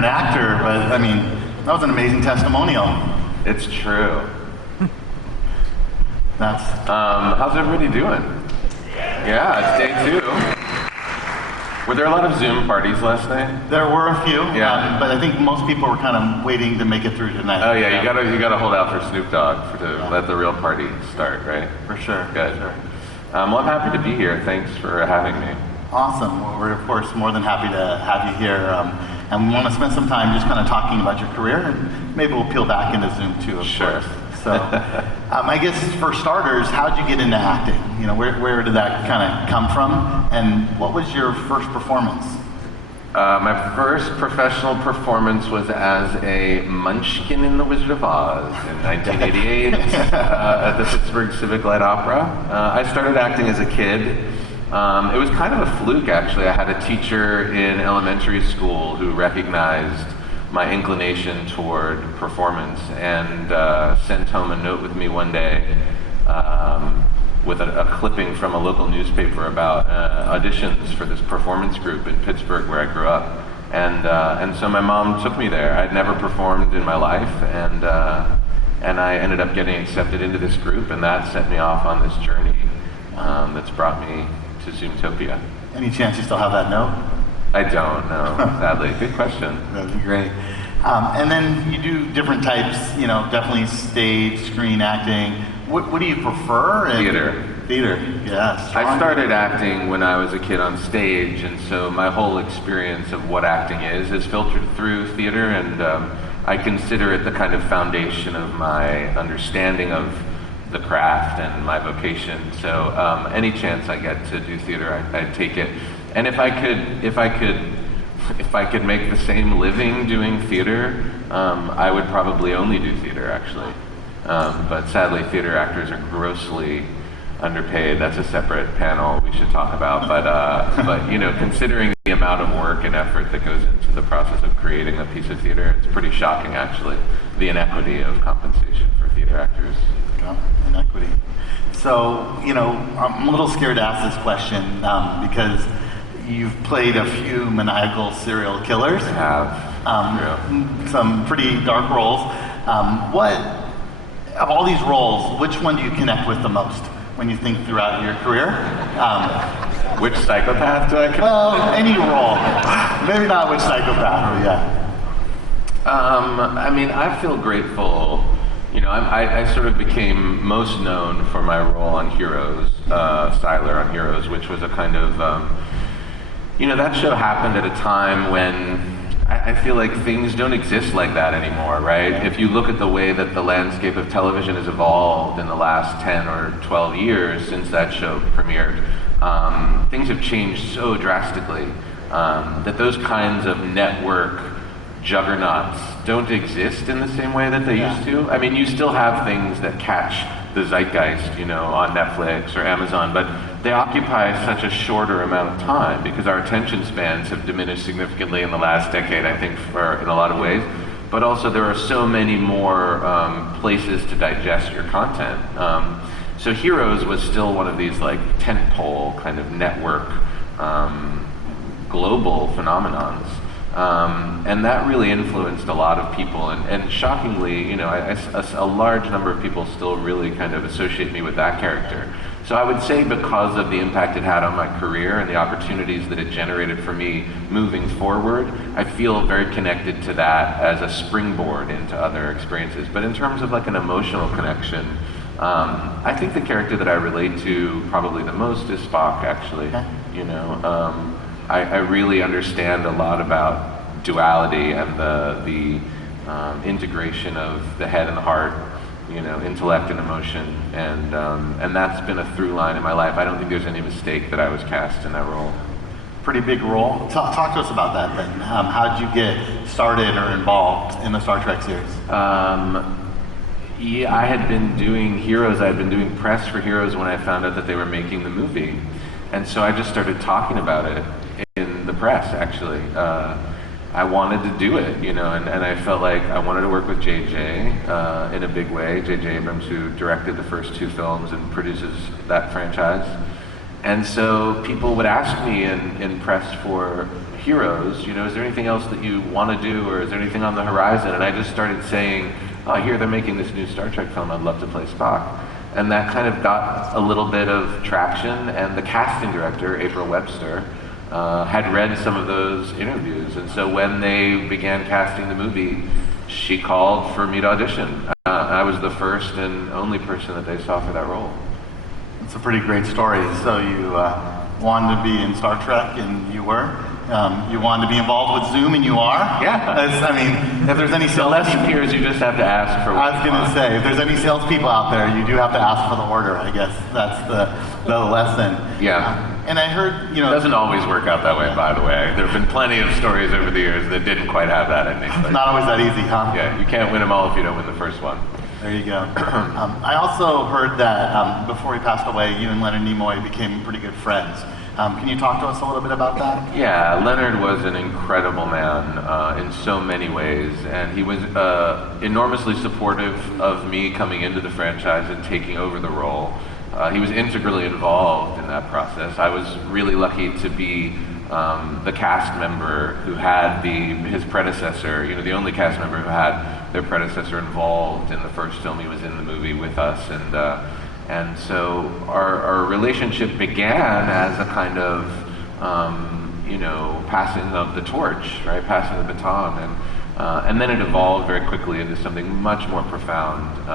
an actor, but I mean, that was an amazing testimonial. It's true. That's. How's everybody doing? Yeah, it's day 2. Were there a lot of Zoom parties last night? There were a few, Yeah. but I think most people were kind of waiting to make it through tonight. Oh yeah, you gotta hold out for Snoop Dogg to let the real party start, right? For sure. Good. For sure. Well, I'm happy to be here. Thanks for having me. Awesome. Well, we're of course more than happy to have you here, and we want to spend some time just kind of talking about your career, and maybe we'll peel back into Zoom too, of course. So, I guess for starters, how'd you get into acting? You know, where did that kind of come from, and what was your first performance? My first professional performance was as a Munchkin in The Wizard of Oz in 1988 at the Pittsburgh Civic Light Opera. I started acting as a kid. It was kind of a fluke, actually. I had a teacher in elementary school who recognized my inclination toward performance and sent home a note with me one day with a clipping from a local newspaper about auditions for this performance group in Pittsburgh where I grew up. And so my mom took me there. I'd never performed in my life, and I ended up getting accepted into this group, and that set me off on this journey that's brought me to Zoomtopia. Any chance you still have that note? I don't know, sadly. Good question. That'd be great. And then you do different types, you know, definitely stage, screen acting. What do you prefer? Theater, yes. I started acting when I was a kid on stage, and so my whole experience of what acting is filtered through theater, and I consider it the kind of foundation of my understanding of the craft and my vocation. So any chance I get to do theater, I'd take it. And if I could make the same living doing theater, I would probably only do theater, actually. But sadly, theater actors are grossly underpaid. That's a separate panel we should talk about. But you know, considering the amount of work and effort that goes into the process of creating a piece of theater, it's pretty shocking, actually, the inequity of compensation for theater actors. Inequity. So, you know, I'm a little scared to ask this question because you've played a few maniacal serial killers. I have. Some pretty dark roles. Of all these roles, which one do you connect with the most when you think throughout your career? Which psychopath do I connect? Well, any role. Maybe not which psychopath, but yeah. I mean, I feel grateful. You know, I sort of became most known for my role on Heroes, Styler on Heroes, which was a kind of, you know, that show happened at a time when I feel like things don't exist like that anymore, right? If you look at the way that the landscape of television has evolved in the last 10 or 12 years since that show premiered, things have changed so drastically that those kinds of network juggernauts don't exist in the same way that they used to. I mean, you still have things that catch the zeitgeist, you know, on Netflix or Amazon, but they occupy such a shorter amount of time because our attention spans have diminished significantly in the last decade, I think, in a lot of ways. But also there are so many more places to digest your content. So Heroes was still one of these like tentpole kind of network global phenomenons. And that really influenced a lot of people, and shockingly, you know, a large number of people still really kind of associate me with that character. So I would say because of the impact it had on my career and the opportunities that it generated for me moving forward, I feel very connected to that as a springboard into other experiences. But in terms of like an emotional connection, I think the character that I relate to probably the most is Spock, actually. You know, I really understand a lot about duality and the integration of the head and the heart, you know, intellect and emotion, and that's been a through line in my life. I don't think there's any mistake that I was cast in that role. Pretty big role. Talk to us about that then. How did you get started or involved in the Star Trek series? Yeah, I had been doing Heroes. I had been doing press for Heroes when I found out that they were making the movie, and so I just started talking about it in the press, actually. I wanted to do it, you know, and I felt like I wanted to work with JJ in a big way. JJ Abrams, who directed the first 2 films and produces that franchise. And so people would ask me in press for Heroes, is there anything else that you want to do, or is there anything on the horizon? And I just started saying, oh, I hear they're making this new Star Trek film, I'd love to play Spock. And that kind of got a little bit of traction, and the casting director, April Webster, had read some of those interviews. And so when they began casting the movie, she called for me to audition. I was the first and only person that they saw for that role. It's a pretty great story. So you wanted to be in Star Trek, and you were. You wanted to be involved with Zoom, and you are. Yeah. If there's any sales less appears, you just have to ask for. I was going to say, if there's any salespeople out there, you do have to ask for the order. I guess that's the lesson. Yeah. And I heard, It doesn't always work out that way, by the way. There have been plenty of stories over the years that didn't quite have that ending. It's not always that easy, huh? Yeah, you can't win them all if you don't win the first one. There you go. I also heard that before he passed away, you and Leonard Nimoy became pretty good friends. Can you talk to us a little bit about that? Yeah, Leonard was an incredible man in so many ways, and he was enormously supportive of me coming into the franchise and taking over the role. He was integrally involved in that process. I was really lucky to be the cast member who had his predecessor, the only cast member who had their predecessor involved in the first film. He was in the movie with us, and so our relationship began as a kind of passing of the torch, right? Passing the baton, and then it evolved very quickly into something much more profound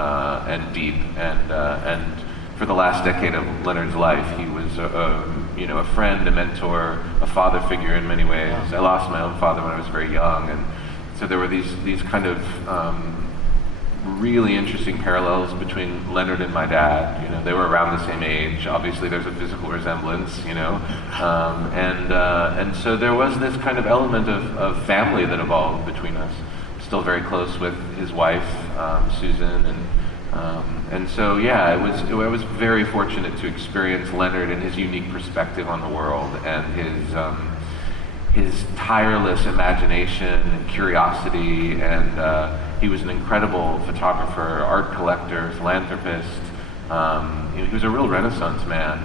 and deep. And for the last decade of Leonard's life, he was a friend, a mentor, a father figure in many ways. I lost my own father when I was very young, and so there were these kind of really interesting parallels between Leonard and my dad. They were around the same age. Obviously, there's a physical resemblance, and so there was this kind of element of family that evolved between us. Still very close with his wife, Susan, and so yeah, I was very fortunate to experience Leonard and his unique perspective on the world, and his tireless imagination and curiosity, and he was an incredible photographer, art collector, philanthropist. He was a real Renaissance man,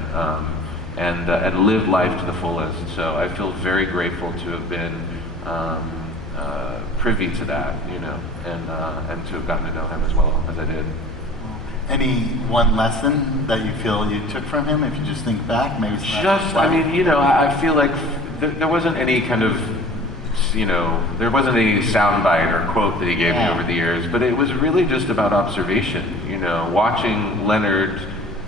and lived life to the fullest. So I feel very grateful to have been privy to that, and to have gotten to know him as well as I did. Any one lesson that you feel you took from him, if you just think back, maybe? I feel like there wasn't any kind of, there wasn't any soundbite or quote that he gave me over the years, but it was really just about observation, watching Leonard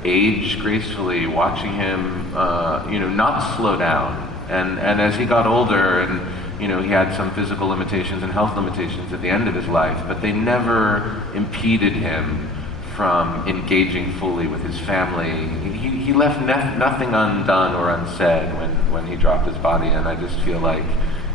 age gracefully, watching him, not slow down. And as he got older, and, he had some physical limitations and health limitations at the end of his life, but they never impeded him from engaging fully with his family. He left nothing undone or unsaid when he dropped his body, and I just feel like,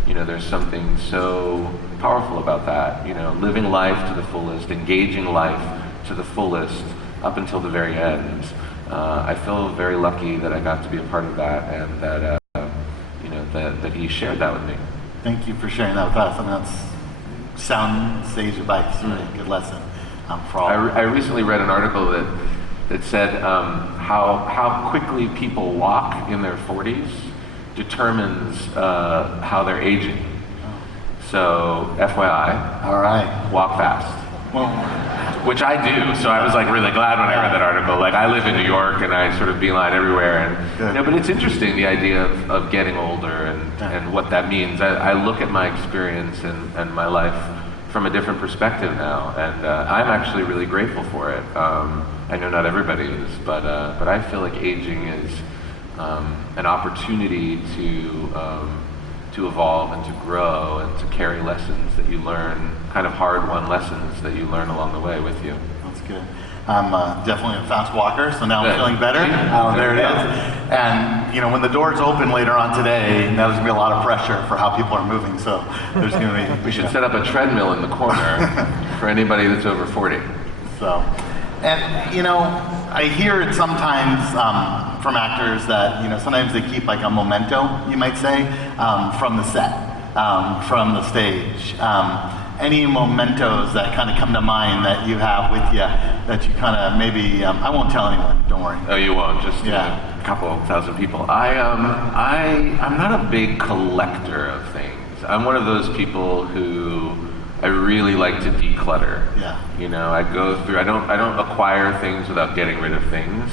there's something so powerful about that, living life to the fullest, engaging life to the fullest up until the very end. I feel very lucky that I got to be a part of that, and that, that he shared that with me. Thank you for sharing that with us, and that's sound sage advice, right? Good lesson. I recently read an article that said how quickly people walk in their 40s determines how they're aging. So, FYI, all right, walk fast. Well, which I do. So I was like really glad when I read that article. Like, I live in New York, and I sort of beeline everywhere, and but it's interesting, the idea of getting older and what that means. I look at my experience and my life from a different perspective now, and I'm actually really grateful for it. I know not everybody is, but I feel like aging is an opportunity to evolve and to grow and to carry lessons that you learn, kind of hard-won lessons that you learn along the way with you. That's good. I'm definitely a fast walker, so now I'm feeling better. There it is. And when the doors open later on today, now there's gonna be a lot of pressure for how people are moving. So there's gonna be. We should set up a treadmill in the corner for anybody that's over 40. So, and I hear it sometimes from actors that sometimes they keep like a memento, you might say, from the set, from the stage. Any mementos that kind of come to mind that you have with you that you kind of maybe, I won't tell anyone, don't worry. Oh, you won't? Just couple thousand people. I'm not a big collector of things. I'm one of those people who I really like to declutter. Yeah. You know, I go through. I don't acquire things without getting rid of things,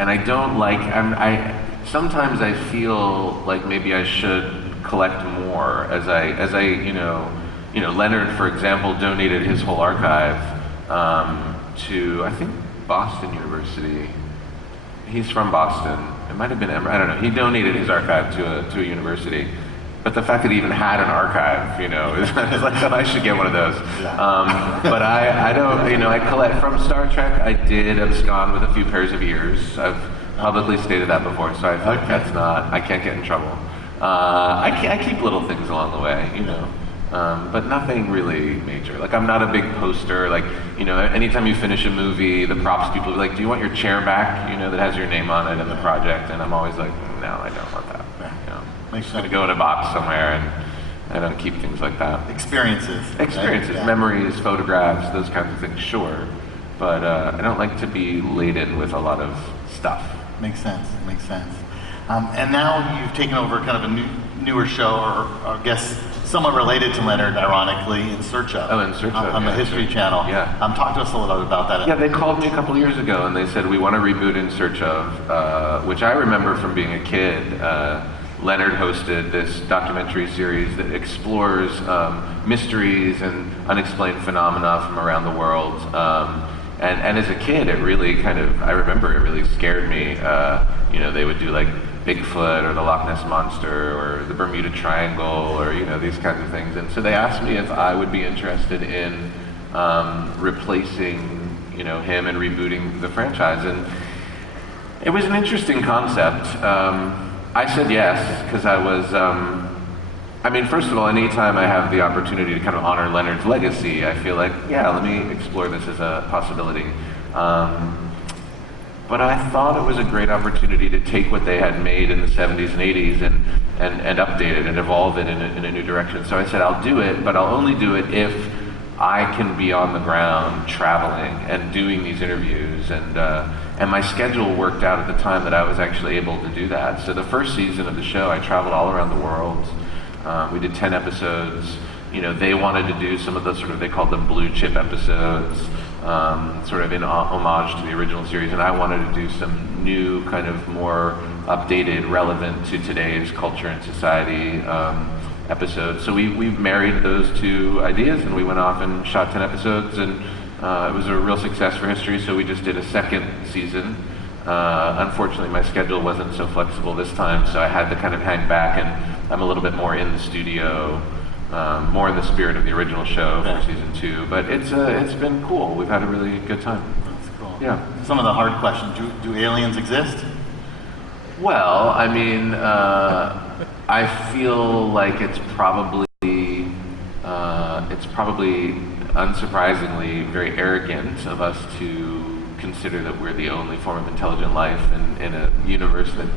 and I don't like. Sometimes I feel like maybe I should collect more as I you know, Leonard, for example, donated his whole archive to, I think, Boston University. He's from Boston. It might have been Emory. I don't know. He donated his archive to a university. But the fact that he even had an archive, you know, is like, oh, I should get one of those. Yeah. But I don't, you know, I collect from Star Trek. I did abscond with a few pairs of ears. I've publicly stated that before, so I feel like that's not, I can't get in trouble. I keep little things along the way, you know. But nothing really major. Like, I'm not a big poster. Like, you know, anytime you finish a movie, the props people will be like, do you want your chair back, you know, that has your name on it and the project? And I'm always like, no, I don't want that. You know, I'm just going to go in a box somewhere, and I don't keep things like that. Experiences. Experiences, right? Yeah. Memories, photographs, those kinds of things, sure. But I don't like to be laden with a lot of stuff. Makes sense. And now you've taken over kind of a newer show, or I guess somewhat related to Leonard, ironically, In Search Of. Oh, In Search Of, on the History Channel. Yeah. Talk to us a little bit about that. Yeah, they called me a couple years ago and they said, we want to reboot In Search Of, which I remember from being a kid. Leonard hosted this documentary series that explores mysteries and unexplained phenomena from around the world. And as a kid, it really I remember it really scared me. You know, they would do like Bigfoot or the Loch Ness Monster or the Bermuda Triangle or, you know, these kinds of things. And so they asked me if I would be interested in replacing, you know, him and rebooting the franchise. And it was an interesting concept. I said yes, because I was, I mean, first of all, anytime I have the opportunity to kind of honor Leonard's legacy, I feel like, yeah, let me explore this as a possibility. But I thought it was a great opportunity to take what they had made in the 70s and 80s and update it and evolve it in a new direction. So I said, I'll do it, but I'll only do it if I can be on the ground traveling and doing these interviews. And my schedule worked out at the time that I was actually able to do that. So the first season of the show, I traveled all around the world. We did 10 episodes. You know, they wanted to do some of the sort of, they called them blue chip episodes, sort of in homage to the original series, and I wanted to do some new, kind of more updated, relevant to today's culture and society episodes. So we married those two ideas, and we went off and shot 10 episodes, and it was a real success for History, so we just did a second season. Unfortunately, my schedule wasn't so flexible this time, so I had to kind of hang back, and I'm a little bit more in the studio, more in the spirit of the original show for season 2. But it's been cool. We've had a really good time. That's cool. Yeah. Some of the hard questions. Do aliens exist? Well, I mean, I feel like it's probably unsurprisingly very arrogant of us to consider that we're the only form of intelligent life in a universe that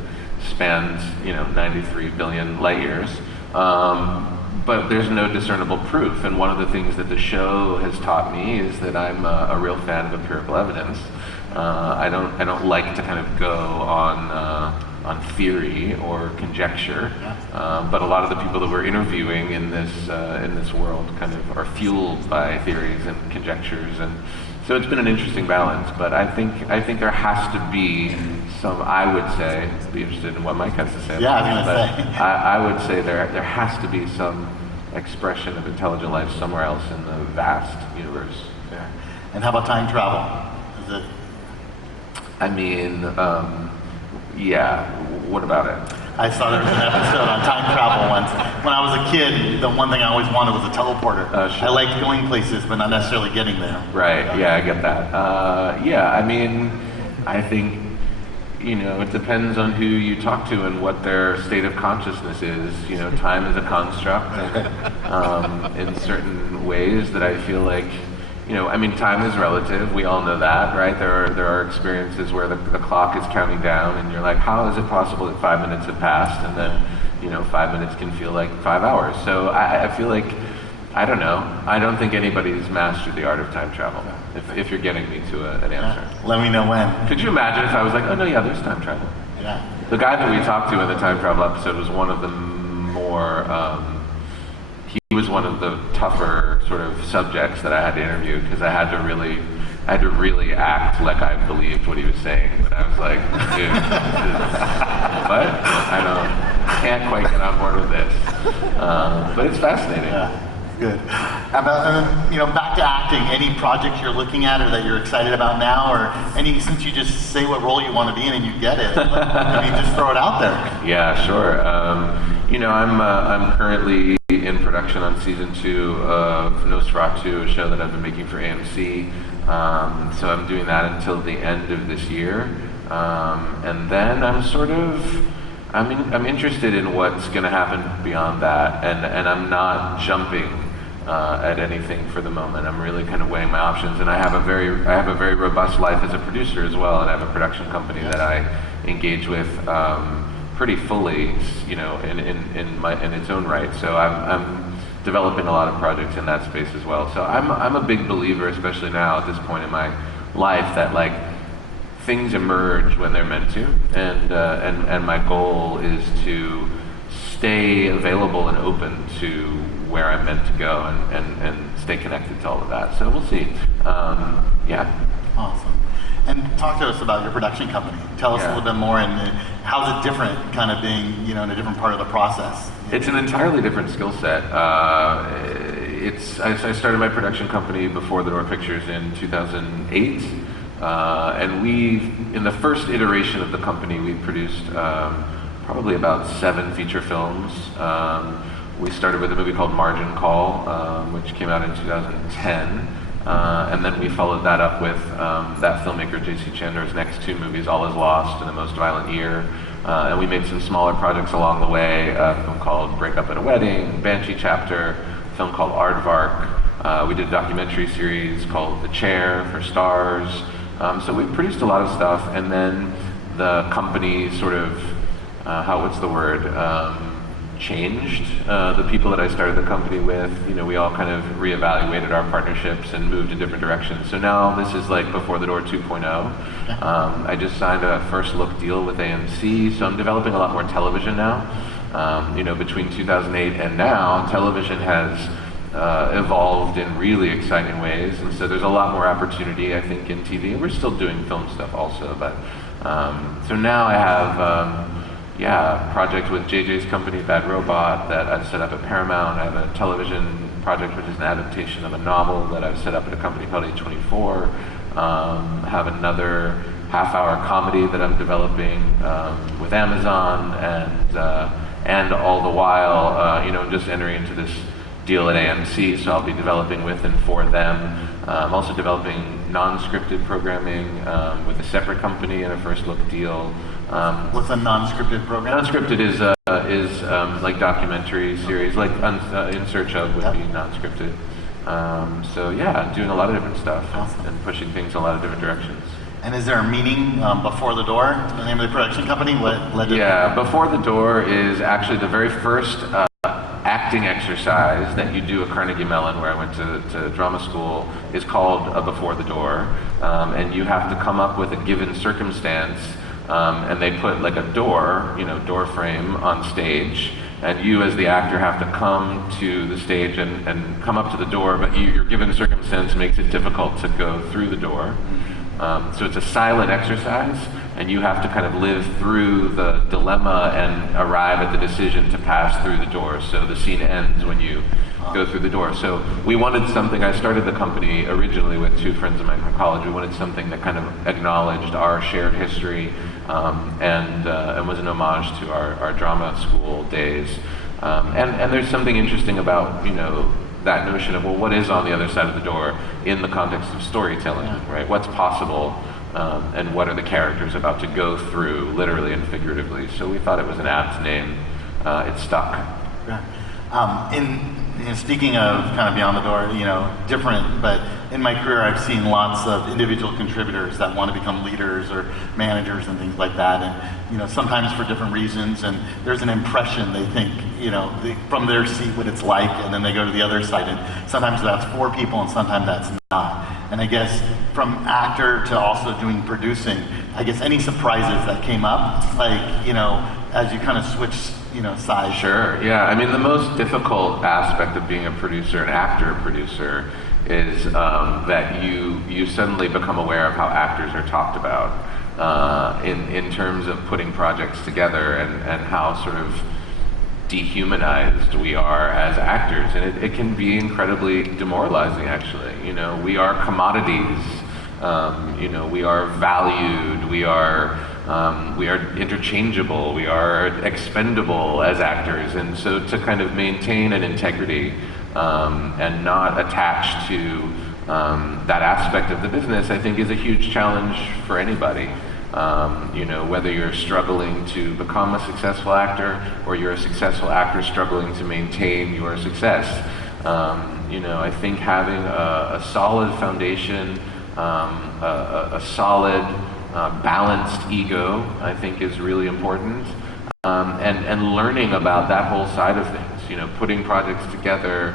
spans, you know, 93 billion light years. But there's no discernible proof, and one of the things that the show has taught me is that I'm a real fan of empirical evidence. I don't like to kind of go on theory or conjecture, but a lot of the people that we're interviewing in this world kind of are fueled by theories and conjectures, and so it's been an interesting balance. But I think there has to be some. I would say, be interested in what Mike has to say. Yeah, I was going to say. I would say there has to be some expression of intelligent life somewhere else in the vast universe. Yeah. And how about time travel? Is it? I mean, yeah. What about it? I saw there was an episode on time travel once. When I was a kid, the one thing I always wanted was a teleporter. Sure. I liked going places, but not necessarily getting there. Right. Yeah, I get that. Yeah. I mean, I think, you know, it depends on who you talk to and what their state of consciousness is. You know, time is a construct in certain ways that I feel like, you know, I mean, time is relative. We all know that, right? There are experiences where the clock is counting down, and you're like, how is it possible that 5 minutes have passed? And then, you know, 5 minutes can feel like 5 hours. So I feel like, I don't know. I don't think anybody's mastered the art of time travel. If you're getting me to an answer. Let me know when. Could you imagine if I was like, oh no, yeah, there's time travel. Yeah. The guy that we talked to in the time travel episode was one of the more, he was one of the tougher sort of subjects that I had to interview, because I had to really act like I believed what he was saying. But I was like, dude, what? Can't quite get on board with this. But it's fascinating. Yeah. Good. Back to acting, any projects you're looking at or that you're excited about now, or since you just say what role you want to be in and you get it, just throw it out there. Yeah, sure. I'm currently in production on season 2 of Nosferatu, a show that I've been making for AMC. So I'm doing that until the end of this year. And then I'm interested in what's going to happen beyond that, and I'm not jumping at anything for the moment. I'm really kind of weighing my options, and I have a very robust life as a producer as well, and I have a production company that I engage with pretty fully, in its own right. So I'm developing a lot of projects in that space as well. So I'm a big believer, especially now at this point in my life, that like things emerge when they're meant to, and my goal is to stay available and open to where I'm meant to go, and stay connected to all of that. So we'll see. Yeah. Awesome. And talk to us about your production company. Tell us a little bit more, and how's it different, kind of being in a different part of the process? It's an entirely different skill set. I started my production company Before the Door Pictures in 2008. And in the first iteration of the company, we produced probably about 7 feature films. We started with a movie called Margin Call, which came out in 2010. And then we followed that up with that filmmaker J.C. Chandor's next 2 movies, All Is Lost and The Most Violent Year. And we made some smaller projects along the way, a film called Break Up at a Wedding, Banshee Chapter, a film called Aardvark. We did a documentary series called The Chair for Stars. So we produced a lot of stuff, and then the company sort of, changed. The people that I started the company with, we all kind of reevaluated our partnerships and moved in different directions. So now this is like Before the Door 2.0. I just signed a first look deal with AMC, so I'm developing a lot more television now. Between 2008 and now, television has evolved in really exciting ways, and so there's a lot more opportunity, I think, in TV. We're still doing film stuff also, but so now I have a project with JJ's company, Bad Robot, that I've set up at Paramount. I have a television project which is an adaptation of a novel that I've set up at a company called A24. Have another half-hour comedy that I'm developing with Amazon, and all the while, just entering into this deal at AMC, so I'll be developing with and for them. I'm also developing non-scripted programming with a separate company and a first look deal. What's a non-scripted program? Non-scripted is like documentary series, like In Search Of would be non-scripted. So yeah, doing a lot of different stuff. Awesome. And pushing things in a lot of different directions. And is there a meaning, Before the Door, the name of the production company? What led to Before the Door is actually the very first acting exercise that you do at Carnegie Mellon, where I went to drama school, is called Before the Door. And you have to come up with a given circumstance, and they put like a door frame on stage, and you as the actor have to come to the stage and come up to the door, but your given circumstance makes it difficult to go through the door. So it's a silent exercise, and you have to kind of live through the dilemma and arrive at the decision to pass through the door. So the scene ends when you go through the door. So we wanted something, I started the company originally with 2 friends of mine from college. We wanted something that kind of acknowledged our shared history, and was an homage to our drama school days. And there's something interesting about, that notion of, well, what is on the other side of the door in the context of storytelling, right? What's possible, and what are the characters about to go through, literally and figuratively. So we thought it was an apt name. It stuck. In speaking of kind of beyond the door, different, but in my career I've seen lots of individual contributors that want to become leaders or managers and things like that, and sometimes for different reasons, and there's an impression they think, from their seat what it's like, and then they go to the other side, and sometimes that's for people and sometimes that's not. And I guess from actor to also doing producing, I guess any surprises that came up, like, as you kind of switch, sides? Sure, yeah. I mean, the most difficult aspect of being a producer, an actor-producer, is that you suddenly become aware of how actors are talked about in terms of putting projects together, and how sort of dehumanized we are as actors, and it can be incredibly demoralizing, actually. We are commodities. We are valued. We are interchangeable. We are expendable as actors, and so to kind of maintain an integrity and not attach to that aspect of the business, I think, is a huge challenge for anybody. Whether you're struggling to become a successful actor, or you're a successful actor struggling to maintain your success. I think having a solid foundation, a solid, balanced ego, I think, is really important, and learning about that whole side of things. Putting projects together,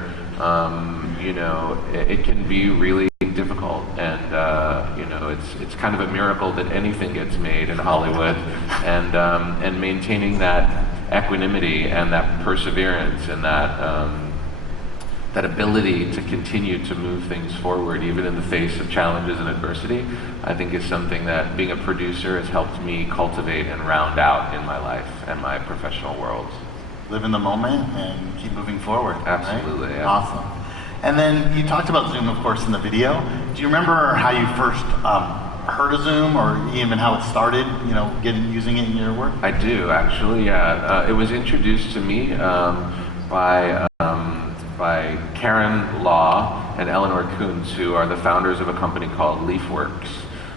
it can be really difficult, and it's kind of a miracle that anything gets made in Hollywood, and maintaining that equanimity and that perseverance and that ability to continue to move things forward even in the face of challenges and adversity, I think is something that being a producer has helped me cultivate and round out in my life and my professional world. Live in the moment and keep moving forward. Absolutely, right? Yeah. Awesome. And then you talked about Zoom, of course, in the video. Do you remember how you first heard of Zoom, or even how it started, using it in your work? I do, actually, yeah. It was introduced to me by Karen Law and Eleanor Kuntz, who are the founders of a company called LeafWorks.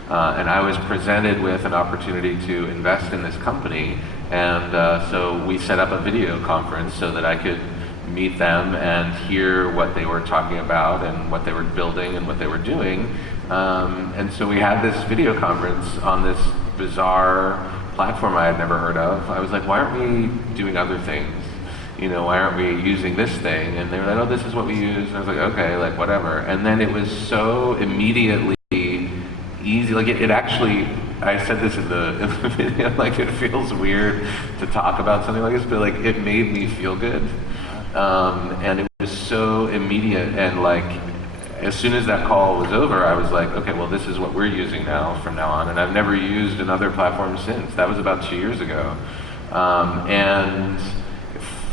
And I was presented with an opportunity to invest in this company, and so we set up a video conference so that I could meet them and hear what they were talking about and what they were building and what they were doing. And so we had this video conference on this bizarre platform I had never heard of. I was like, why aren't we doing other things? Why aren't we using this thing? And they were like, oh, this is what we use. And I was like, okay, like whatever. And then it was so immediately easy. Like it actually, I said this in the video, like it feels weird to talk about something like this, but like it made me feel good. And it was so immediate, and like as soon as that call was over, I was like, okay, well, this is what we're using now from now on. And I've never used another platform since. That was about 2 years ago. And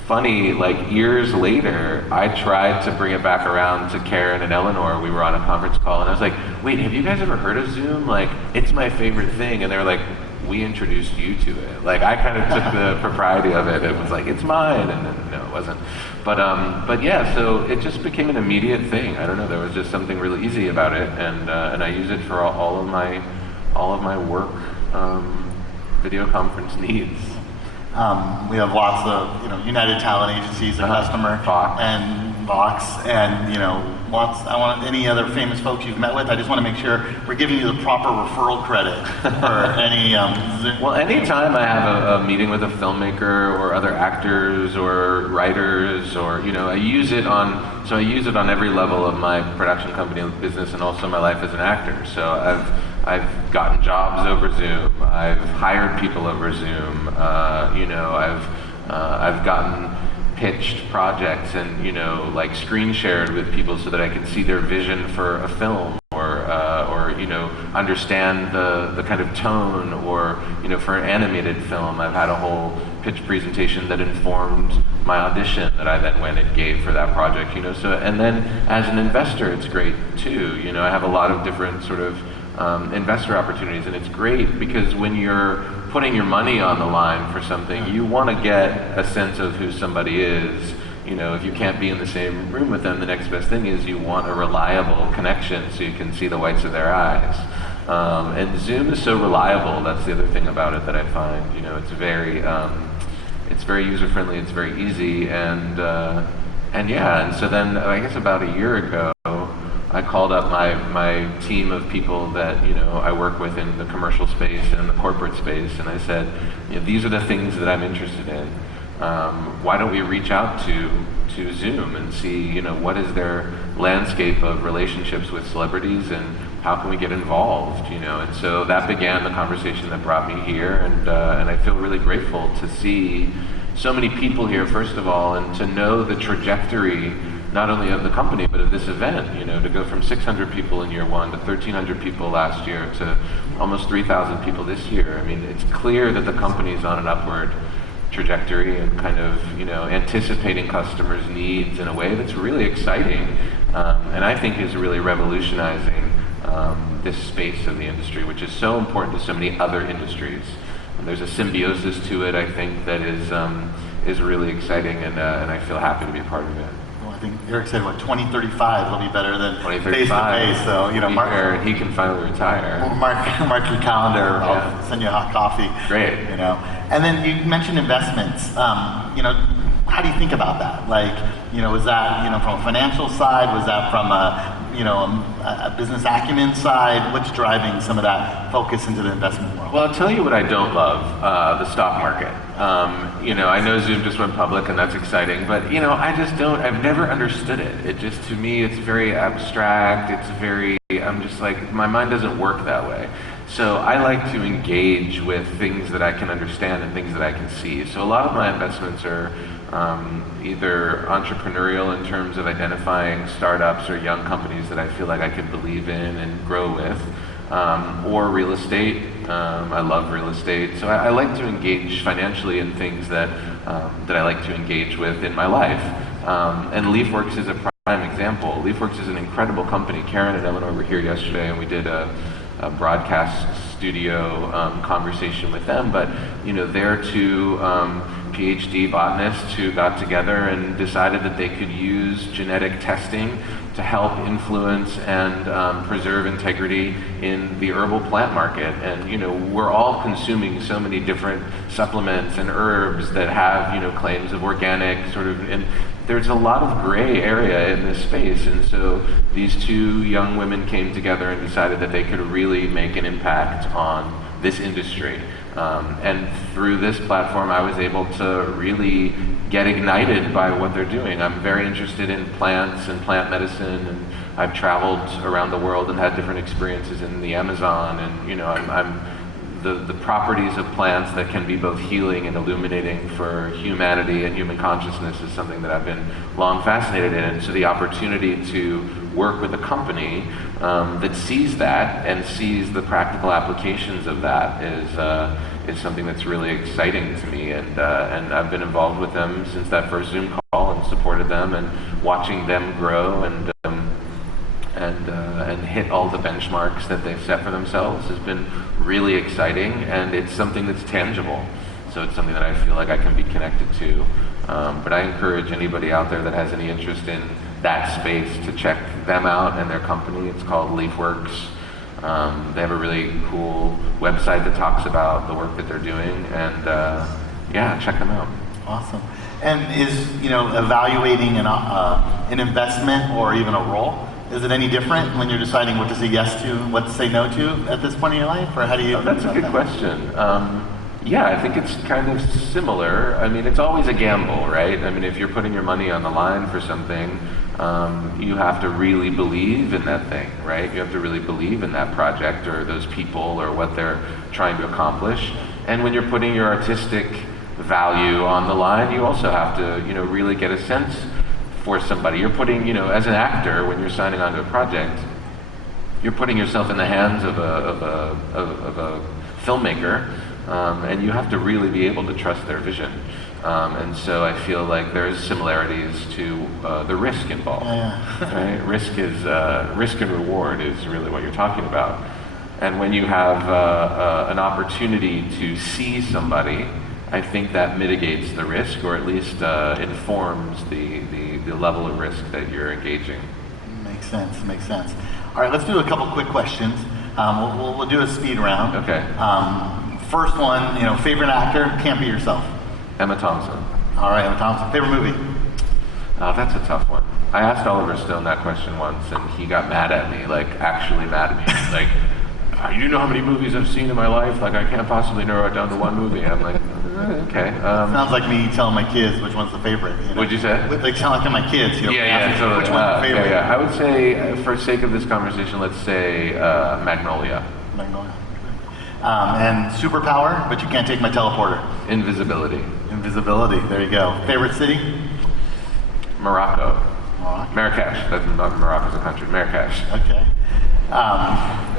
funny, like years later, I tried to bring it back around to Karen and Eleanor. We were on a conference call, and I was like, wait, have you guys ever heard of Zoom? Like, it's my favorite thing. And they were like, we introduced you to it. Like, I kind of took the propriety of it. It was like, it's mine, and then no, it wasn't. But yeah, so it just became an immediate thing. I don't know, there was just something really easy about it, and I use it for all of my work video conference needs. We have lots of, United Talent Agencies, a customer, Fox. and Vox, and lots. I want any other famous folks you've met with. I just want to make sure we're giving you the proper referral credit for any. Well, anytime I have a meeting with a filmmaker or other actors or writers, or I use it on. So I use it on every level of my production company business and also my life as an actor. So I've gotten jobs over Zoom. I've hired people over Zoom. I've gotten pitched projects and like screen shared with people so that I can see their vision for a film, or understand the kind of tone, or for an animated film, I've had a whole pitch presentation that informed my audition that I then went and gave for that project. So, and then as an investor, it's great too. I have a lot of different sort of investor opportunities, and it's great because when you're putting your money on the line for something, you want to get a sense of who somebody is. If you can't be in the same room with them, the next best thing is you want a reliable connection so you can see the whites of their eyes. And Zoom is so reliable. That's the other thing about it that I find. It's very user-friendly. It's very easy, and And yeah, and so then I guess about a year ago, I called up my team of people that I work with in the commercial space and in the corporate space, and I said, these are the things that I'm interested in. Why don't we reach out to Zoom and see what is their landscape of relationships with celebrities and how can we get involved, and so that began the conversation that brought me here, and I feel really grateful to see so many people here, first of all, and to know the trajectory not only of the company but of this event, to go from 600 people in year one to 1,300 people last year to almost 3,000 people this year. I mean, it's clear that the company's on an upward trajectory and kind of anticipating customers' needs in a way that's really exciting, and I think is really revolutionizing this space of the industry, which is so important to so many other industries. And there's a symbiosis to it, I think, that is really exciting, and I feel happy to be a part of it. Well, I think Eric said, 2035 will be be better than 2035. Face to face. So mark, he can finally retire. Mark your calendar. Yeah. I'll send you a hot coffee. Great. And then you mentioned investments. How do you think about that? Was that from a financial side? Was that from a business acumen side? What's driving some of that focus into the investment world? Well, I'll tell you what I don't love, the stock market. I know Zoom just went public and that's exciting, but I just don't, I've never understood it. It just, to me, it's very abstract. I'm just like, my mind doesn't work that way. So I like to engage with things that I can understand and things that I can see. So a lot of my investments are either entrepreneurial in terms of identifying startups or young companies that I feel like I could believe in and grow with, or real estate. I love real estate. So I like to engage financially in things that I like to engage with in my life. And LeafWorks is a prime example. LeafWorks is an incredible company. Karen and Eleanor were here yesterday and we did a broadcast studio conversation with them, but they're two PhD botanists who got together and decided that they could use genetic testing to help influence and preserve integrity in the herbal plant market. And we're all consuming so many different supplements and herbs that have claims of organic and there's a lot of gray area in this space, and so these two young women came together and decided that they could really make an impact on this industry. And through this platform, I was able to really get ignited by what they're doing. I'm very interested in plants and plant medicine, and I've traveled around the world and had different experiences in the Amazon, and I'm the properties of plants that can be both healing and illuminating for humanity and human consciousness is something that I've been long fascinated in. And so the opportunity to work with a company that sees that and sees the practical applications of that is something that's really exciting to me. And I've been involved with them since that first Zoom call and supported them, and watching them grow and hit all the benchmarks that they've set for themselves has been really exciting, and it's something that's tangible. So it's something that I feel like I can be connected to. But I encourage anybody out there that has any interest in that space to check them out and their company. It's called LeafWorks. They have a really cool website that talks about the work that they're doing, and yeah, check them out. Awesome. And is evaluating an investment or even a role, is it any different when you're deciding what to say yes to, what to say no to at this point in your life, or how do you? Oh, that's a good question. Yeah, I think it's kind of similar. I mean, it's always a gamble, right? I mean, if you're putting your money on the line for something, you have to really believe in that thing, right? You have to really believe in that project or those people or what they're trying to accomplish. And when you're putting your artistic value on the line, you also have to, really get a sense for somebody. You're putting, as an actor, when you're signing onto a project, you're putting yourself in the hands of a filmmaker, and you have to really be able to trust their vision. And so I feel like there's similarities to the risk involved. Right? Risk and reward is really what you're talking about. And when you have an opportunity to see somebody, I think that mitigates the risk, or at least informs the level of risk that you're engaging. Makes sense. All right, let's do a couple quick questions. We'll do a speed round. Okay. First one, favorite actor, can't be yourself. Emma Thompson. All right, Emma Thompson. Favorite movie? Oh, that's a tough one. I asked Oliver Stone that question once, and he got mad at me, like actually mad at me. Like, you know how many movies I've seen in my life? Like, I can't possibly narrow it down to one movie. I'm like, okay. Sounds like me telling my kids which one's the favorite. You know? What'd you say? Like sound like my kids. You know, Yeah, totally. Which one's the favorite? Yeah. I would say, for sake of this conversation, let's say Magnolia. Magnolia. And superpower, but you can't take my teleporter. Invisibility. Invisibility. There you go. Favorite city? Morocco. Morocco. Marrakesh. That's not Morocco's a country. Marrakesh. Okay.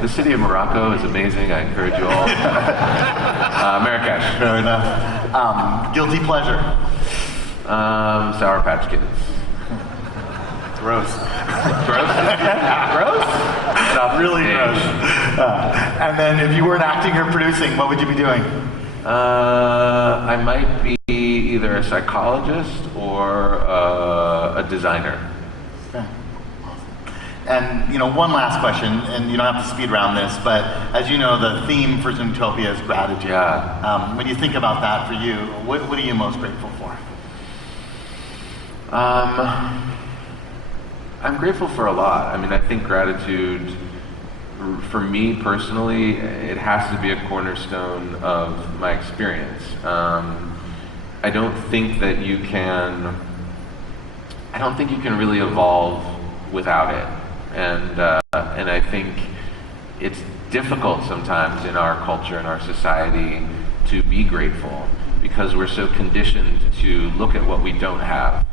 The city of Morocco is amazing. I encourage you all. Marrakesh. Fair enough. Guilty pleasure. Sour Patch Kids. Gross. Gross? Gross? Stop Really saying. gross. And then if you weren't acting or producing, what would you be doing? I might be either a psychologist or a designer. Okay. And one last question, and you don't have to speed around this, but as you know, the theme for Zoomtopia is gratitude. Yeah. When you think about that for you, what are you most grateful for? I'm grateful for a lot. I mean, I think gratitude, for me personally, it has to be a cornerstone of my experience. I don't think you can really evolve without it. And I think it's difficult sometimes in our culture, in our society, to be grateful because we're so conditioned to look at what we don't have.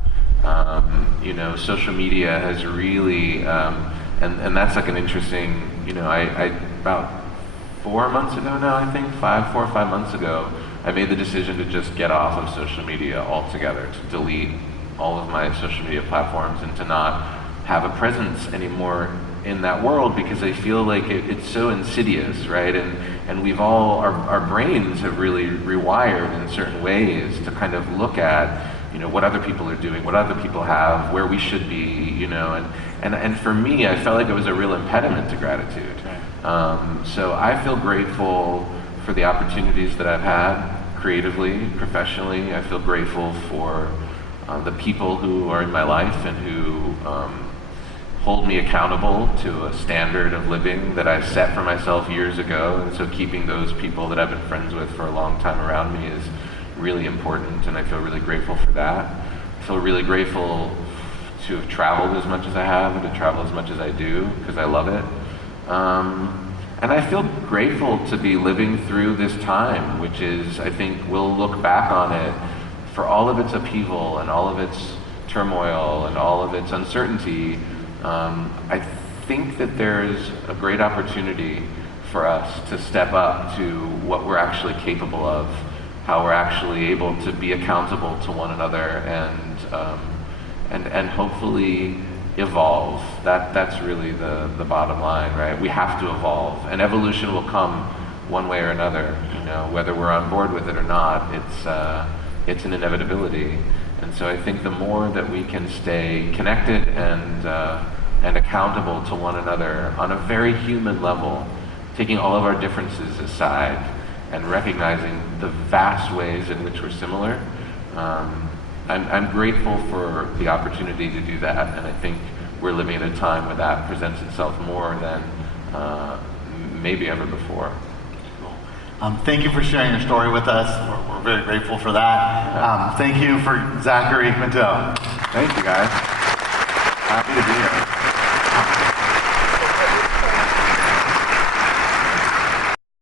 Social media has really, and that's like an interesting, I about 4 months ago now, I think, 4 or 5 months ago, I made the decision to just get off of social media altogether, to delete all of my social media platforms and to not have a presence anymore in that world because I feel like it's so insidious, right? And we've all, our brains have really rewired in certain ways to kind of look at, what other people are doing, what other people have, where we should be, and for me, I felt like it was a real impediment to gratitude. So I feel grateful for the opportunities that I've had creatively, professionally. I feel grateful for the people who are in my life and who hold me accountable to a standard of living that I set for myself years ago. And so keeping those people that I've been friends with for a long time around me is really important, and I feel really grateful for that. I feel really grateful to have traveled as much as I have and to travel as much as I do because I love it. And I feel grateful to be living through this time, which is, I think, we'll look back on it for all of its upheaval and all of its turmoil and all of its uncertainty. I think that there's a great opportunity for us to step up to what we're actually capable of, how we're actually able to be accountable to one another and hopefully evolve. That's really the bottom line, right? We have to evolve, and evolution will come one way or another. Whether we're on board with it or not, it's an inevitability. And so I think the more that we can stay connected and accountable to one another on a very human level, taking all of our differences aside and recognizing the vast ways in which we're similar, I'm grateful for the opportunity to do that, and I think we're living at a time where that presents itself more than maybe ever before. Thank you for sharing your story with us. We're very grateful for that. Thank you for Zachary Quinto. Thank you, guys. Happy to be here.